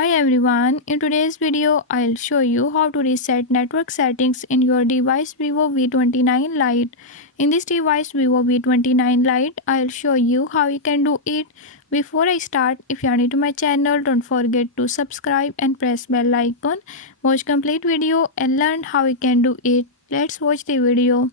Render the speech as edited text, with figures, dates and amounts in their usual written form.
Hi everyone, in today's video I'll show you how to reset network settings in your device Vivo V29 Lite. In this device Vivo V29 Lite, I'll show you how you can do it. Before I start, if you are new to my channel, don't forget to subscribe and press bell icon. Watch complete video and learn how you can do it. Let's watch the video.